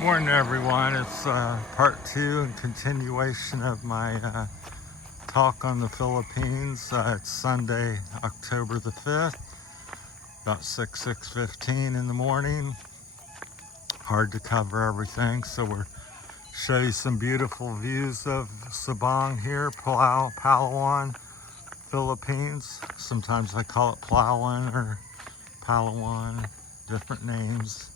Morning, everyone. It's part two and continuation of my talk on the Philippines. It's Sunday, October the 5th, about 6:15 in the morning. Hard to cover everything, so we'll show you some beautiful views of Sabang here, Palawan, Philippines. Sometimes I call it Palawan or Palawan, different names.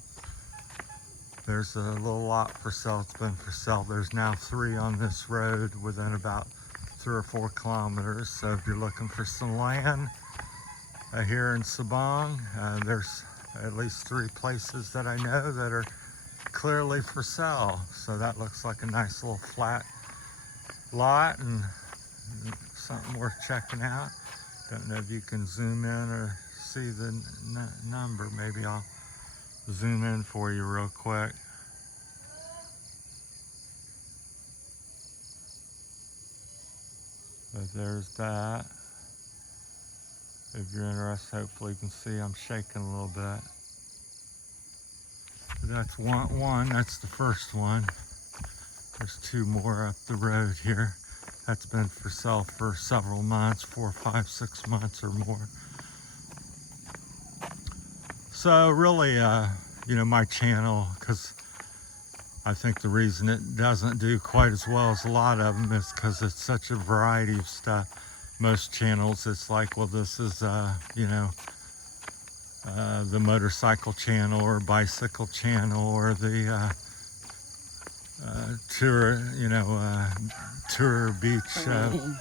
There's a little lot for sale. It's been for sale. There's now 3 on this road within about 3 or 4 kilometers. So if you're looking for some land here in Sabang, there's at least 3 places that I know that are clearly for sale. So that looks like a nice little flat lot and something worth checking out. Don't know if you can zoom in or see the number. Maybe I'll zoom in for you real quick. But there's that. If you're interested, hopefully you can see I'm shaking a little bit. That's one. That's the first one. There's 2 more up the road here. That's been for sale for several months, 4, 5, 6 months or more. So really, my channel, because I think the reason it doesn't do quite as well as a lot of them is because it's such a variety of stuff. Most channels, it's like, well, this is, the motorcycle channel or bicycle channel or the tour beach.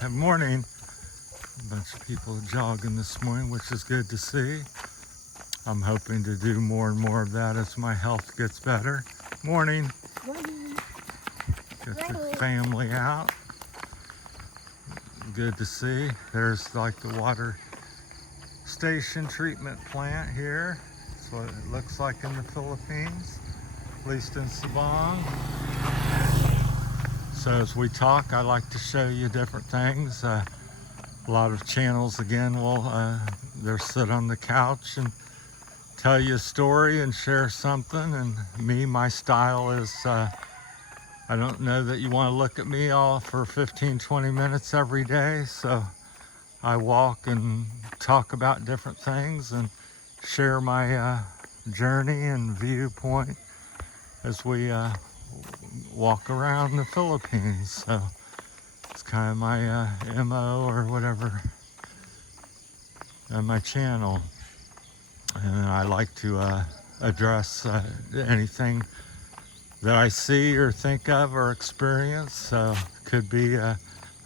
Morning. A bunch of people jogging this morning, which is good to see. I'm hoping to do more and more of that as my health gets better. Morning. Morning. Get the family out. Good to see. There's like the water station treatment plant here. That's what it looks like in the Philippines, at least in Sabang. So as we talk, I like to show you different things. A lot of channels, again, will they'll sit on the couch and tell you a story and share something. And me, my style is I don't know that you want to look at me all for 15-20 minutes every day, so I walk and talk about different things and share my journey and viewpoint as we walk around the Philippines. So it's kind of my MO or whatever on my channel. And I like to address anything that I see or think of or experience. So could be, I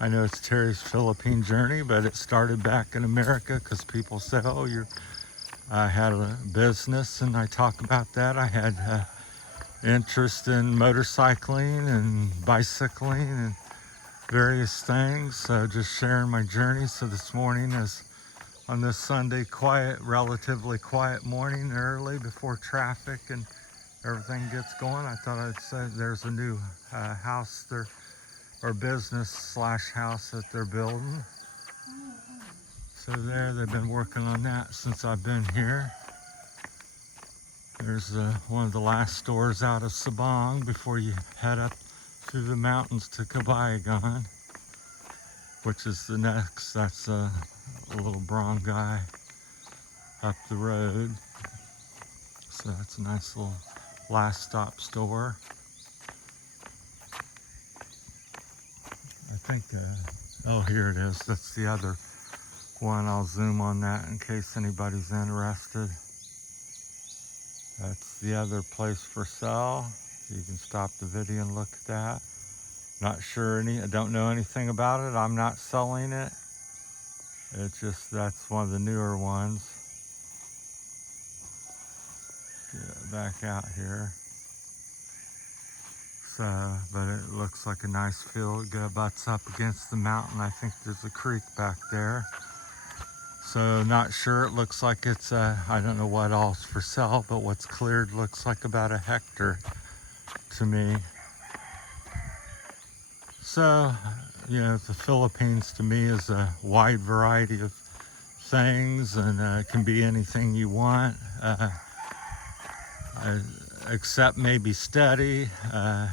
know it's Terry's Philippine journey, but it started back in America because people say, oh, I had a business, and I talk about that. I had interest in motorcycling and bicycling and various things. So just sharing my journey. So this morning is on this Sunday, relatively quiet morning, early before traffic and everything gets going. I thought I'd say there's a new house there, or business / house that they're building. So they've been working on that since I've been here. There's one of the last stores out of Sabang before you head up through the mountains to Cabayagan, which is the next. That's a little brown guy up the road. So that's a nice little last stop store. I think, oh, here it is. That's the other one. I'll zoom on that in case anybody's interested. That's the other place for sale. You can stop the video and look at that. Not sure I don't know anything about it. I'm not selling it. It's just, that's one of the newer ones. Get back out here. So, but it looks like a nice field. It butts up against the mountain. I think there's a creek back there. So not sure. It looks like it's, I don't know what all's for sale, but what's cleared looks like about a hectare to me. So, the Philippines to me is a wide variety of things, and it can be anything you want. except maybe steady.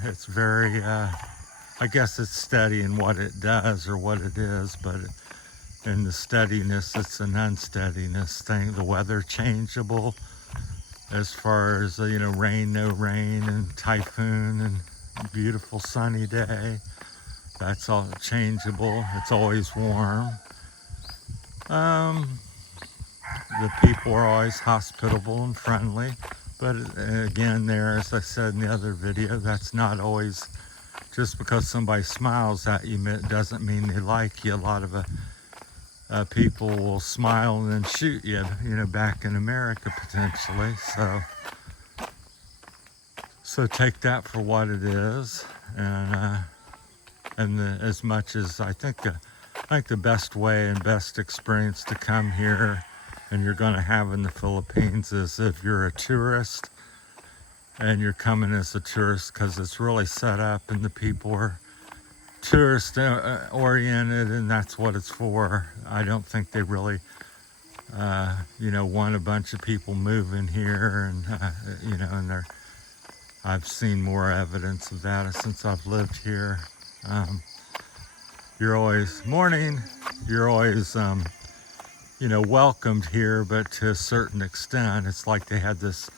It's very, I guess it's steady in what it does or what it is, but in the steadiness, it's an unsteadiness thing. The weather changeable as far as, rain, no rain, and typhoon, and beautiful sunny day. That's all changeable. It's always warm. The people are always hospitable and friendly. But again, there, as I said in the other video, that's not always, just because somebody smiles at you, it doesn't mean they like you. A lot of people will smile and then shoot you, back in America potentially. So take that for what it is, and as much as I think the best way and best experience to come here, and you're going to have in the Philippines, is if you're a tourist and you're coming as a tourist, because it's really set up and the people are tourist oriented, and that's what it's for. I don't think they really want a bunch of people moving here, and and I've seen more evidence of that since I've lived here. You're always welcomed here, but to a certain extent. It's like they had this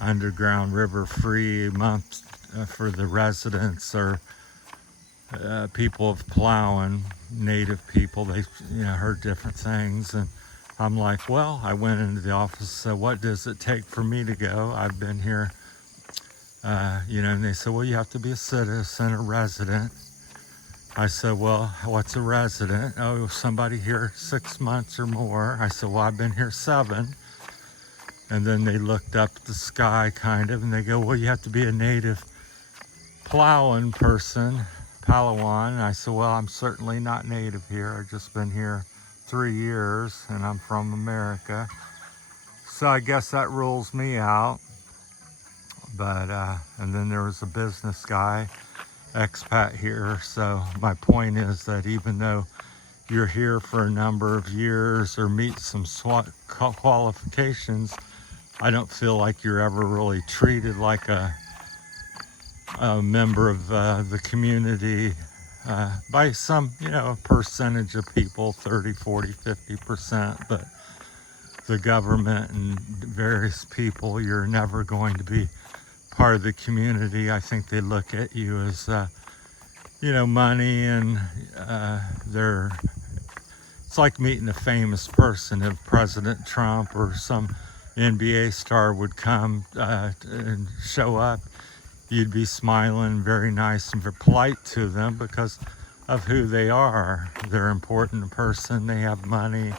underground river free month for the residents, or people of Palawan, native people. They heard different things, and I'm like, well, I went into the office and said, what does it take for me to go? I've been here, and they said, well, you have to be a citizen, a resident. I said, well, what's a resident? Oh, somebody here 6 months or more. I said, well, I've been here 7. And then they looked up at the sky kind of, and they go, well, you have to be a native Palawan person, Palawan. And I said, well, I'm certainly not native here. I've just been here 3 years, and I'm from America. So I guess that rules me out. But, and then there was a business guy, expat here. So my point is that even though you're here for a number of years or meet some qualifications, I don't feel like you're ever really treated like a member of the community by some, percentage of people, 30, 40, 50%, but the government and various people, you're never going to be part of the community. I think they look at you as, money, and it's like meeting a famous person. If President Trump or some NBA star would come and show up, you'd be smiling, very nice and very polite to them because of who they are. They're an important person, they have money.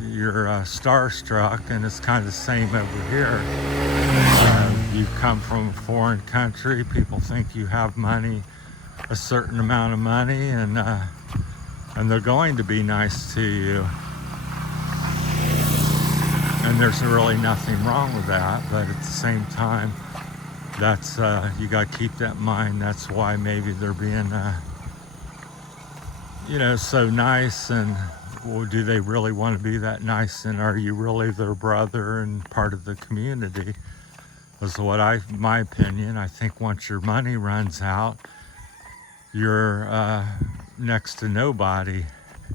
You're starstruck, and it's kind of the same over here. You come from a foreign country, people think you have money, a certain amount of money, and they're going to be nice to you. And there's really nothing wrong with that, but at the same time, that's you got to keep that in mind. That's why maybe they're being so nice. And well, do they really want to be that nice, and are you really their brother and part of the community? Is my opinion. I think once your money runs out, you're next to nobody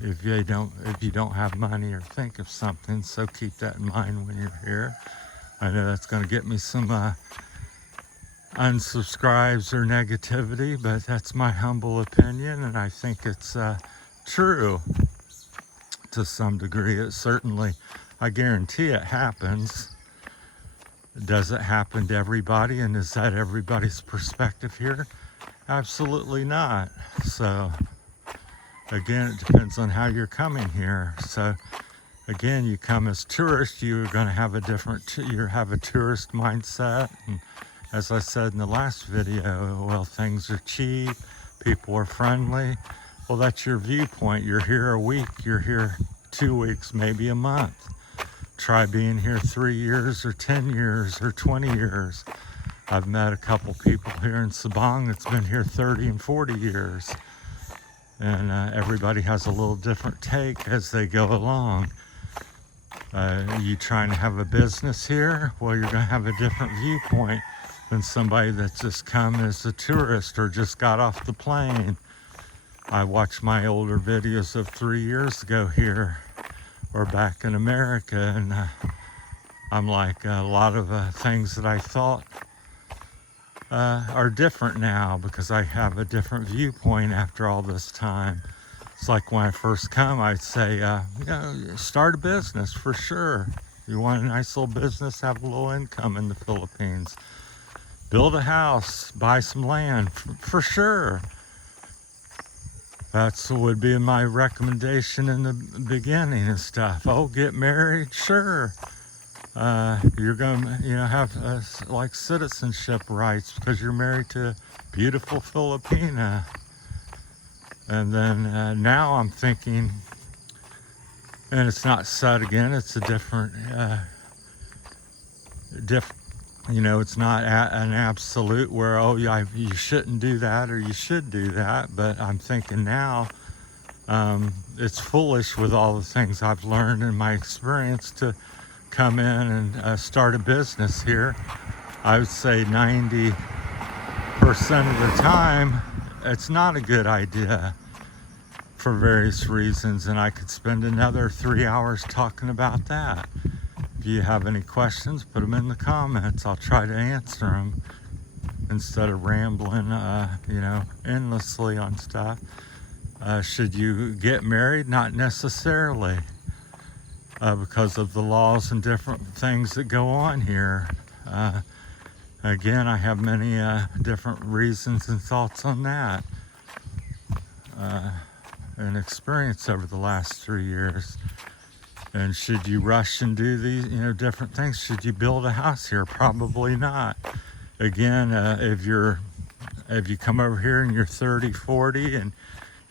if you don't have money or think of something. So keep that in mind when you're here. I know that's going to get me some unsubscribes or negativity, but that's my humble opinion, and I think it's true to some degree. It certainly, I guarantee it happens. Does it happen to everybody, and is that everybody's perspective here? Absolutely not. So again, it depends on how you're coming here. So again, you come as tourists, you're going to have a tourist mindset. And as I said in the last video, well, things are cheap, people are friendly. Well, that's your viewpoint. You're here a week, you're here 2 weeks, maybe a month. Try being here 3 years or 10 years or 20 years. I've met a couple people here in Sabang that's been here 30 and 40 years. And everybody has a little different take as they go along. You trying to have a business here? Well, you're going to have a different viewpoint than somebody that's just come as a tourist or just got off the plane. I watched my older videos of 3 years ago here or back in America, and I'm like, a lot of things that I thought are different now because I have a different viewpoint after all this time. It's like when I first come, I'd say, start a business for sure. You want a nice little business, have a little income in the Philippines. Build a house, buy some land, for sure. That's would be my recommendation in the beginning and stuff. Oh, get married, sure. You're gonna, have like citizenship rights because you're married to a beautiful Filipina. And then now I'm thinking, and it's not said again, it's a different, it's not an absolute where, oh, yeah, you shouldn't do that or you should do that. But I'm thinking now, it's foolish with all the things I've learned in my experience to come in and start a business here. I would say 90% of the time, it's not a good idea for various reasons, and I could spend another 3 hours talking about that. If you have any questions, put them in the comments. I'll try to answer them instead of rambling, endlessly on stuff. Should you get married? Not necessarily, because of the laws and different things that go on here. Again, I have many different reasons and thoughts on that. And experience over the last 3 years. And should you rush and do these, different things? Should you build a house here? Probably not. Again, if you come over here and you're 30, 40 and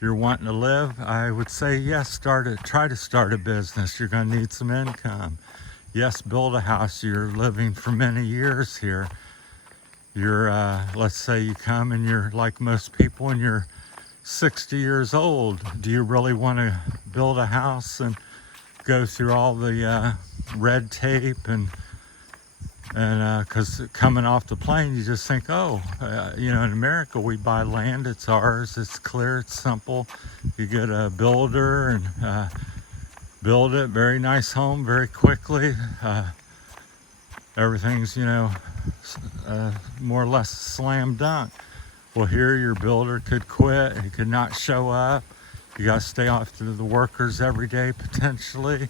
you're wanting to live, I would say yes, try to start a business. You're going to need some income. Yes, build a house. You're living for many years here. You're, let's say you come and you're like most people and you're 60 years old. Do you really want to build a house and go through all the red tape and because coming off the plane you just think, in America we buy land, it's ours, it's clear, it's simple. You get a builder and build it, very nice home very quickly. Everything's more or less slam dunk. Well, here your builder could quit, he could not show up. You got to stay off to the workers every day potentially.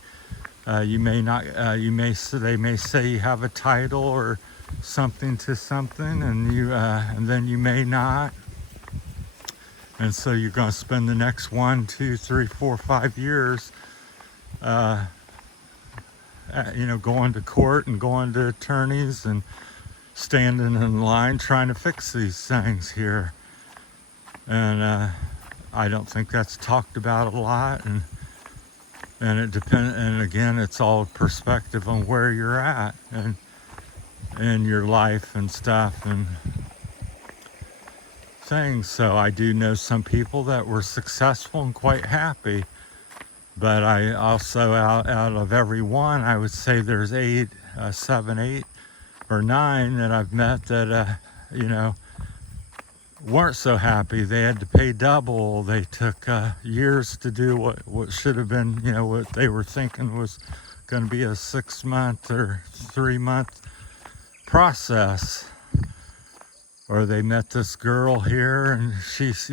You may not. They may say you have a title or something to something, and then you may not. And so you're going to spend the next 1, 2, 3, 4, 5 years, going to court and going to attorneys and standing in line trying to fix these things here. And I don't think that's talked about a lot, and it depends. And again, it's all perspective on where you're at and in your life and stuff and things. So I do know some people that were successful and quite happy, but I also out of every one, I would say there's 7, 8, or 9 that I've met that weren't so happy. They had to pay double. They took years to do what should have been, what they were thinking was going to be a 6-month or 3-month process. Or they met this girl here and she's,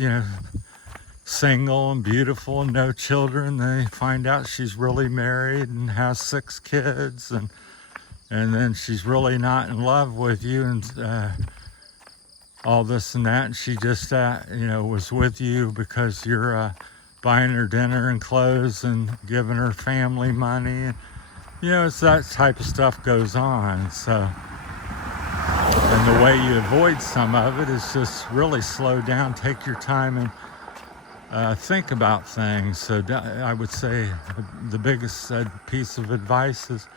single and beautiful and no children. They find out she's really married and has 6 kids, and then she's really not in love with you, and all this and that, and she just was with you because you're buying her dinner and clothes and giving her family money, and it's that type of stuff goes on. So, and the way you avoid some of it is just really slow down, take your time, and think about things. So I would say the biggest piece of advice is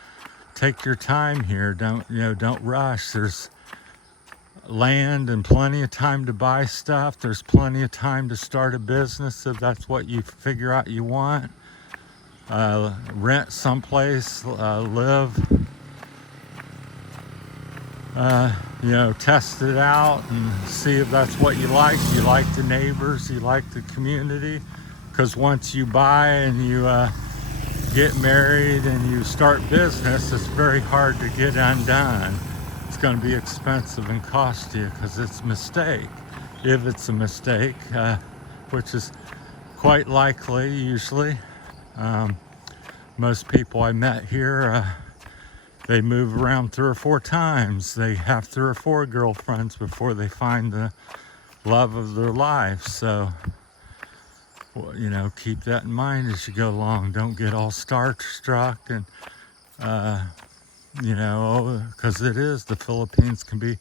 take your time here. Don't rush. There's land and plenty of time to buy stuff. There's plenty of time to start a business if that's what you figure out you want. rent someplace, live, test it out and see if that's what you like. You like the neighbors, you like the community, because once you buy and you get married and you start business, it's very hard to get undone. It's going to be expensive and cost you because it's a mistake. If it's a mistake, which is quite likely usually. Most people I met here, they move around 3 or 4 times. They have 3 or 4 girlfriends before they find the love of their life. So, keep that in mind as you go along. Don't get all starstruck and, because the Philippines can be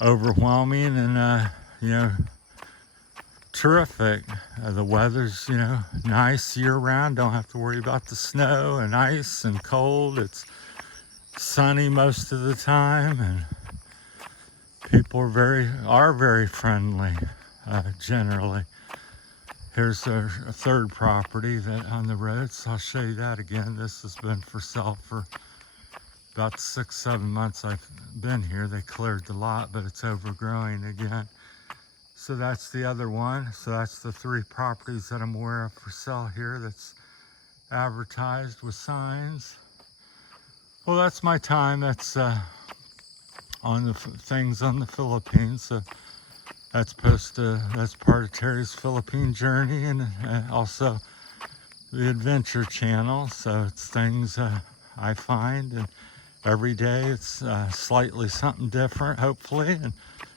overwhelming and, terrific. The weather's, nice year round. Don't have to worry about the snow and ice and cold. It's sunny most of the time, and people are very friendly, generally. Here's a third property that on the road, so I'll show you that again. This has been for sale for about 6-7 months I've been here. They cleared the lot, but it's overgrowing again. So that's the other one. So that's the 3 properties that I'm aware of for sale here that's advertised with signs. Well, that's my time. That's on the things on the Philippines. So that's part of Terry's Philippine journey, and also the Adventure Channel. So it's things I find, and every day it's slightly something different, hopefully. And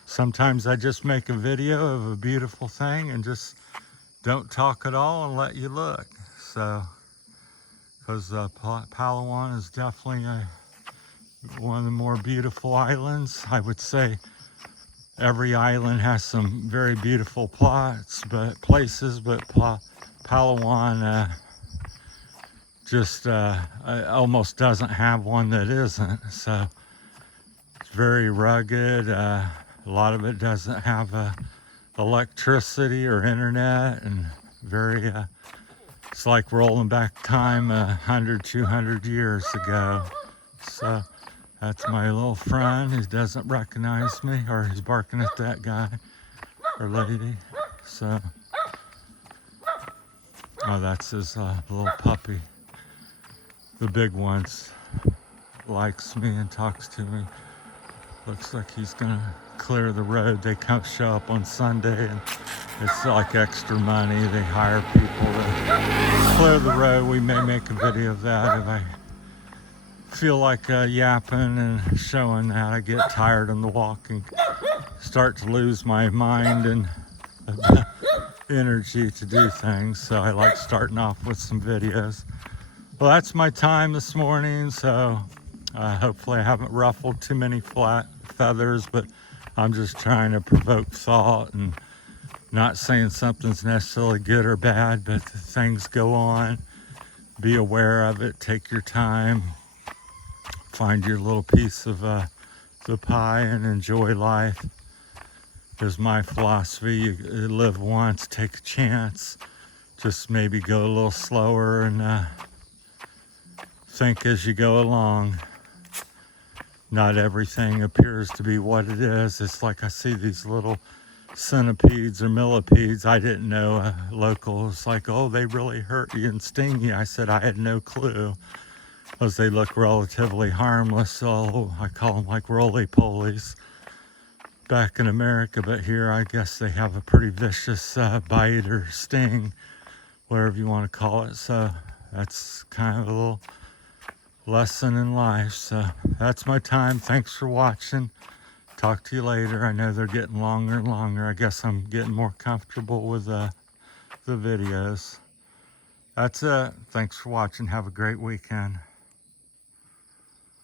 sometimes I just make a video of a beautiful thing and just don't talk at all and let you look. So, because Palawan is definitely one of the more beautiful islands. I would say every island has some very beautiful places, but Palawan just almost doesn't have one that isn't. So it's very rugged. A lot of it doesn't have electricity or internet, and very it's like rolling back time 100, 200 years ago. So that's my little friend who doesn't recognize me, or he's barking at that guy or lady. So, that's his little puppy. The big ones likes me and talks to me. Looks like he's gonna clear the road. They show up on Sunday, and it's like extra money. They hire people to clear the road. We may make a video of that if I feel like yapping and showing that. I get tired on the walk and start to lose my mind and energy to do things. So I like starting off with some videos. Well, that's my time this morning. So hopefully I haven't ruffled too many feathers, but I'm just trying to provoke thought, and not saying something's necessarily good or bad, but things go on. Be aware of it. Take your time. Find your little piece of the pie and enjoy life. Is my philosophy. You live once, take a chance. Just maybe go a little slower and think as you go along. Not everything appears to be what it is. It's like I see these little centipedes or millipedes. I didn't know. Local was like, oh, they really hurt you and sting you. I said I had no clue, because they look relatively harmless. So I call them like roly-polies back in America. But here I guess they have a pretty vicious bite or sting, whatever you want to call it. So that's kind of a little lesson in life. So that's my time. Thanks for watching. Talk to you later. I know they're getting longer and longer. I guess I'm getting more comfortable with the videos. That's it. Thanks for watching. Have a great weekend.